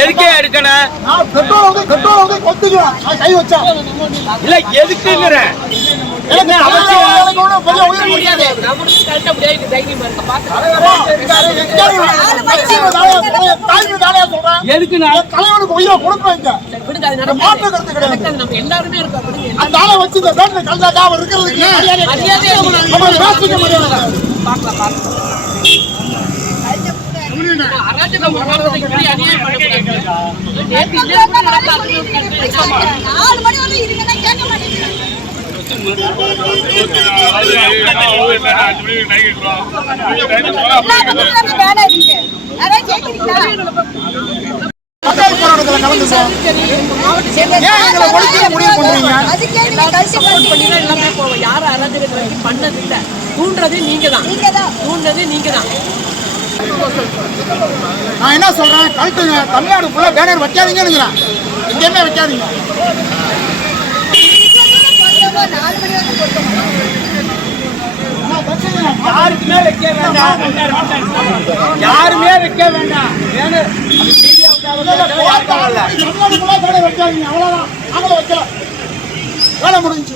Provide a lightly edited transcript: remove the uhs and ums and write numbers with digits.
எதுக்கே எடுக்கணும் இல்ல எதுக்குங்கிறேன் எதுக்கு தலைவனுக்கு உயிரை கொடுப்பேன் எல்லாருமே தூண்டுறது நீங்க தான். நான் என்ன சொல்றேன், கழுத்துங்க தமிழ்நாடு ஃபுல்லா பேனர் வைக்காதீங்கன்னு எங்கேயுமே வைக்காதீங்க. யாருக்குமே வைக்க வேண்டாம், யாருமே வைக்க வேண்டாம். வைக்காதீங்க, அவ்வளவுதான். நாங்களும் வைக்கலாம், வேலை முடிஞ்சு.